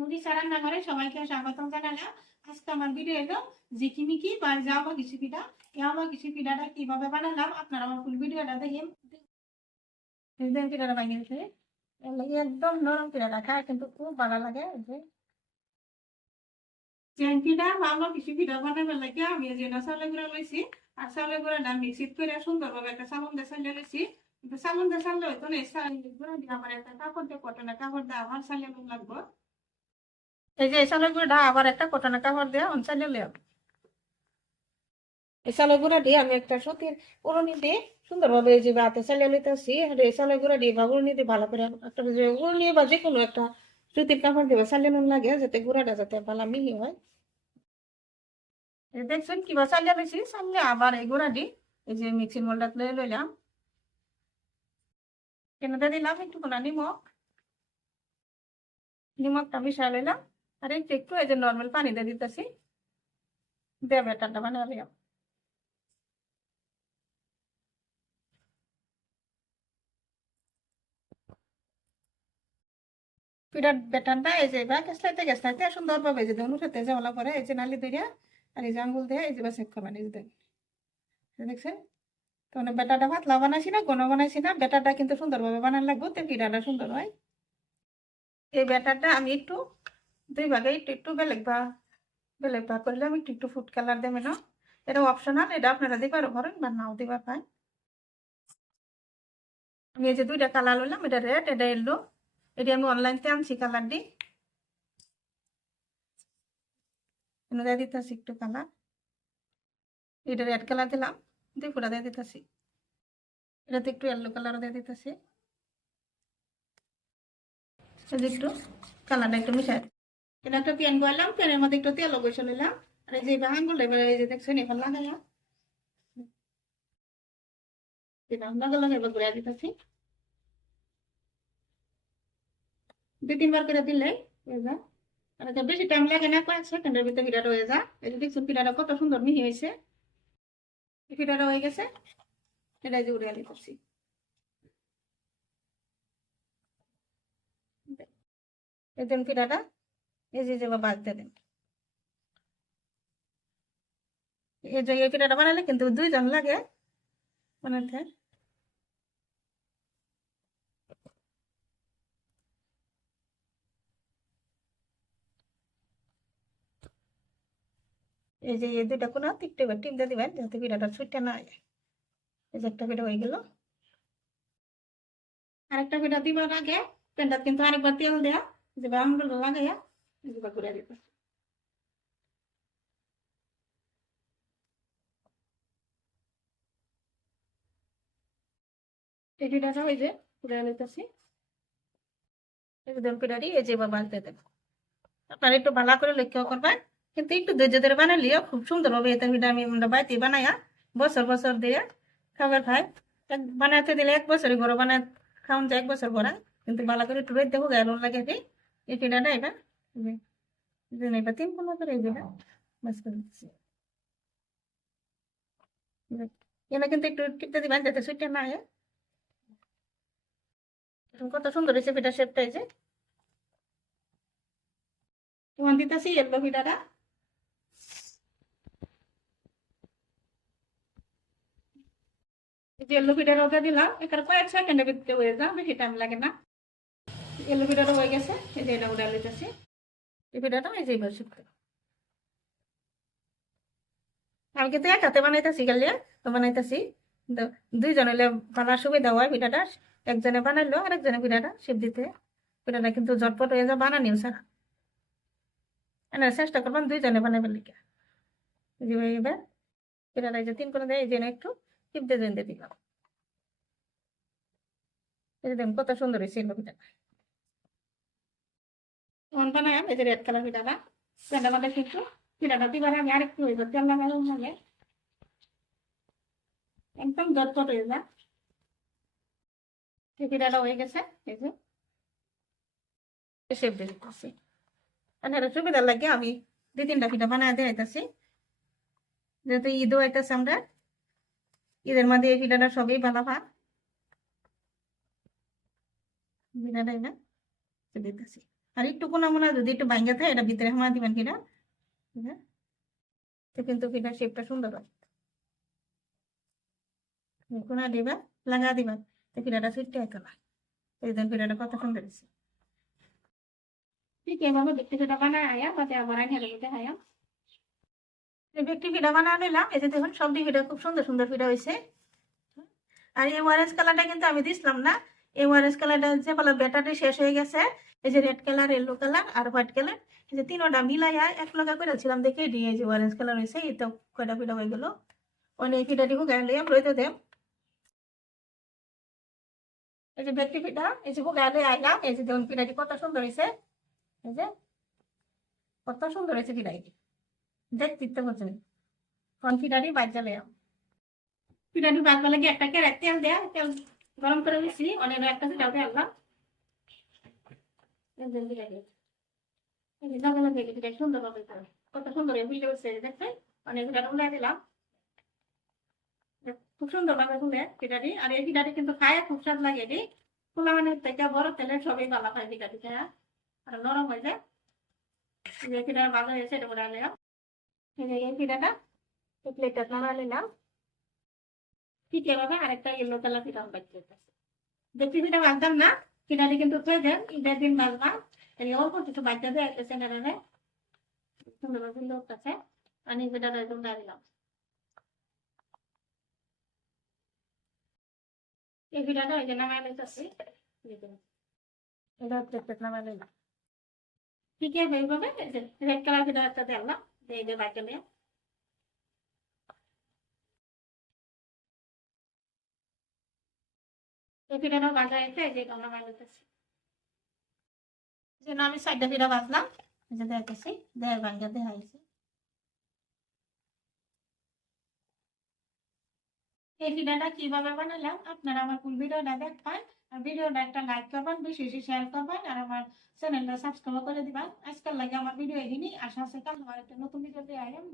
মুদিসা রান্নাঘরে সবাইকে স্বাগতম জানালাম। আজকে আমার ভিডিও এলো ঝিকিমিকি বা জামা কিছু পিঠা। এই জামা কিছু পিঠাটা কিভাবে বানালাম আপনারা আমার ফুল ভিডিওটা দেখেন। পিঠাটা বানিয়েছে একদম নরম পিঠাটা খায় কিন্তু খুব ভালো লাগে। চেন পিঠা বা আমার কিছু পিঠা বানাবার লাগে আমি যে চাউলের গুঁড়া লইছি আর চাউলের গুঁড়াটা মিক্সিত করে সুন্দরভাবে একটা চালন দিয়ে চালিয়ে লইছি। কিন্তু চালন দিয়ে চাললে হয়তো না, চাউলের গুঁড়া দিয়ে আমার একটা কাপড় দিয়ে কটনের কাপড় দিয়ে আমার চালিয়ে লাগবো। এই যে এই চালের গুঁড়াটা আবার একটা কটনের কাপড় দিয়ে চালিয়ে লইব। এই চালের গুঁড়া দিয়ে আমি একটা সুতির উড়নি দিয়ে সুন্দরভাবে এই যে হাতে চালিয়ে লইতেছি। আর এই চালের গুঁড়া দিয়ে বা উড়নি দিয়ে ভালো করে একটা যে উড়নি বা যে কোনো একটা সুতির কাপড় দিয়ে চালিয়ে লাগে যাতে গুঁড়াটা যাতে ভালো মিহি হয়। দেখছেন কিবা চালিয়ে লইছি, চালিয়ে আবার এই গুঁড়া দিই এই যে মিক্সির মোল্ডটা লয়ে লইলাম। কেনাতে দিলাম একটু নিমকটা মিশাই লইলাম। আর একটু একটু এই যে নর্মাল পানি দিয়ে দিতেছি, দিয়ে ব্যাটারটা বানিয়ে লইলাম। পিঠার ব্যাটারটা এই যে এবার গ্যাসলাইতে সুন্দরভাবে এই যে ধনু সাথে যে ওলা করে এই যে নালি দইরা আর এই যে আঙ্গুল দিয়ে এই যে চেক করবেন। এই যে দেখছেন তো ব্যাটারটা পাতলা বানাইছি না ঘন বানাইছি না, ব্যাটারটা কিন্তু সুন্দরভাবে বানানো লাগবে তো পিঠাটা সুন্দর হয়। এই ব্যাটারটা আমি একটু দুই ভাগে একটু একটু বেলেগ ভাগ করলে আমি একটু একটু ফুড কালার দেবে না, এটা অপশনাল, এটা আপনারা দিবার পারেন বা নাও দিবার পারেন। আমি এই যে দুইটা কালার লইলাম, এটা রেড এটা ইয়েলো, এটি আমি অনলাইনতে আনছি কালার দিই। দিয়ে দিতেছি একটু কালার, এটা রেড কালার দিলাম, দুই ফুটা দিয়ে দিতেছি। এটাতে একটু ইয়েলো কালার দিয়ে দিতেছি, একটু কালারটা একটু মিশাই। এটা একটা প্যান বললাম, প্যানের মধ্যে একটু তেল বসে নিলাম। আর এই যে আঙ্গুল এবার এই যে দেখছেন এবার লাগাইলাম, লাগালাম এবার ঘুরে দিতেছি। 2-3 বার করে দিলে হয়ে যায়। আর এটা বেশি টাইম লাগে না, কয়েক সেকেন্ডের ভিতরে পিঠাটা হয়ে যায়। এই যে দেখছেন পিঠাটা কত সুন্দর মিহি হয়েছে। পিঠাটা হয়ে গেছে, এটা যে উড়িয়ে দিতেছি। এই দেন পিঠাটা এই যে বাজতে দেন। এই যে এই পিঠাটা বানালে কিন্তু 2 জন লাগে বানাতে। এই যে এই দুইটা কোনা টিপতে টিপ দিয়ে দিবেন যাতে পিঠাটা ছুটে না হয়। এই যে একটা পিঠা হয়ে গেল। আরেকটা পিঠা দিবার আগে প্যানটা কিন্তু আরেকবার তেল দেয়া যে আঙুলটা লাগাইয়া এবার ঘুরে দিতে। এই পিঠাটা ওই যে ঘুরে নিতেছি। একদম পিঠাটি এই যে বানাতে দেবেন, আপনারা একটু ভালো করে লক্ষ্য করবেন। কিন্তু একটু ধৈর্য ধরে বানালিও খুব সুন্দরভাবে এটা পিঠা আমি বাড়িতে বানাইয়া বছর বছর দিয়ে খাবার খাই। বানাতে দিলে 1 বছরই বড় বানায় খাওয়ান যায়, 1 বছর ভরা। কিন্তু ভালো করে একটু রোদ দেখো গায়ে লাগে এই পিঠাটা এবার এবার 3 কোনা করে এই জায়গা বাস করে দিচ্ছি। এবার কিন্তু একটু টিপতে দিবেন যাতে সুইটটা না হয়। কত সুন্দর হয়েছে পিঠা শেপটা, এই যে তোমার দিতেছি ইয়েলো পিঠাটা। ইয়েলো পিঠা রোদে দিলাম, এখানে কয়েক সেকেন্ডের ভিতরে হয়ে যায়, বেশি টাইম লাগে না। ইয়েলো পিঠাটা হয়ে গেছে, এই যে এটা উড়ে লইতেছি। এই পিঠাটা এই যে এবার শিখতে আমি কিন্তু এক হাতে বানাইতেছি গেলে তো বানাইতেছি। 2 জন হইলে বানার সুবিধা হয় পিঠাটা, একজনে বানাইলো আরেকজনে পিঠাটা শেপ দিতে। পিঠাটা কিন্তু ঝটপট হয়ে যায় বানানিও ছাড়া। চেষ্টা করবেন 2 জনে বানাবেন লিখে। এবার পিঠাটা এই যে 3 কোনা দেয় এই যে একটু টিপতে জেনে দিলাম। এই যে দেখুন কত সুন্দর হয়েছে পিঠাটা। মন বানায় এই যে রেড কালার পিঠাটা প্যান্ডা মাথায় কিন্তু পিঠাটা দিবার আমি আরেকটু হয়ে যায় তেল লাগানো লাগে, একদম ঝটপট হয়ে যায়। পিঠাটা হয়ে গেছে, এই যে শেপ দিয়ে দিতেছি। আর সুবিধা লাগে আমি 2-3টা পিঠা বানায় দিতেছি যেহেতু ঈদও হইতেছে, আমরা ঈদের মধ্যে এই পিঠাটা সবই ভালো হয়। পিঠাটা দিতেছি আর একটু কোনা মোনা যদি একটু ভাঙ্গা থাকে এটা ভিতরে হামা দিবেন কিনা, হ্যাঁ, তো কিন্তু ফিডার শেপটা সুন্দর হয়। কোনা দিবা, লাগা দিবা, তো ফিডাটা সুইটটা হইতো না। এই দেন ফিডাটা কত সুন্দর হয়েছে। ঠিক এভাবে ব্যক্তি ফিডা বানায় আয়া বাদে আবার আইনে লেগে আয়া ব্যক্তি ফিডা বানায় নিলাম। এই যে দেখুন সবটি ফিডা খুব সুন্দর সুন্দর ফিডা হয়েছে। আর এই অরেঞ্জ কালারটা কিন্তু আমি দিছিলাম না। এই অরেঞ্জ কালারটা যে বলে ব্যাটারি শেষ হয়ে গেছে। এই যে রেড কালার, ইয়েলো কালার আর হোয়াইট কালার, এই যে তিনটা মিলাইয়া এক লগা করে ছিলাম দেখে দিয়ে এই যে অরেঞ্জ কালার হয়েছে। এই তো কয়টা ফিডা হয়ে গেল। অনেক ফিডাটি হুগাই লইয়া রইতে দেব। এই যে ব্যক্তি ফিডা এই যে হুগাই লই আইলাম। এই যে দেখুন ফিডাটি কত সুন্দর হয়েছে। এই যে কত সুন্দর হয়েছে ফিডাটি, দেখতে ইচ্ছে করছে। কোন ফিডাটি বাজ্যা লইয়া ফিডাটি বাজবা লাগে একটা কেরাই তেল দেয়া, তেল গরম করে দিচ্ছি। অনেক একটা ফিডাতে আনলাম। সুন্দর ভাবে কত সুন্দর বুঝতে পারছে দেখছেন। অনেক উল্লাই দিলাম খুব সুন্দর ভাবে ফুলে পিঠাটি। আর এই পিঠাটি কিন্তু খায় খুব স্বাদ লাগে। এটি ফুলা মানে থেকে বড় তেলে সবই ভালো খায় পিঠাটি খায় আর নরম হয়ে যায়। যে পিঠাটা ভালো হয়েছে এটা করে আনলাম। এই পিঠাটা প্লেটটা নাড়া নিলাম। ঠিক এভাবে আরেকটা ইয়েলো কালার পিঠা বাচ্চা দেখছি পিঠা বাঁধতাম না। পিঠাটি কিন্তু খেয়ে দেন ঈদের দিন বাঁধলাম। এই অল্প কিছু বাচ্চা দিয়ে একটা চ্যানেলে সুন্দরভাবে লোক আছে আমি পিঠাটা একদম দিলাম। এই পিঠাটা ওই যে নামাই লইতেছি। এটা প্লেট নামাই লইলাম। ঠিক আছে এইভাবে রেড কালার পিঠা একটা দিলাম। এই যে বাচ্চা মেয়ে এই পিঠাটা ভাজা হয়েছে। এই যে নামাই লইতেছি। যেন আমি সাইডটা পিঠা ভাজলাম। এই যে দেখতেছি দেয় ভাঙ্গা দেখা হয়েছে। এই ভিডিওটা কিভাবে বানালাম আপনারা আমার ফুল ভিডিওটা দেখবেন। আর ভিডিওটা একটা লাইক করবেন, বেশি বেশি শেয়ার করবেন আর আমার চ্যানেলটা সাবস্ক্রাইব করে দিবেন। আজকাল লাগে আমার ভিডিও এখানেই। আশা আছে কাল আমার একটা নতুন ভিডিও দিয়ে আইম।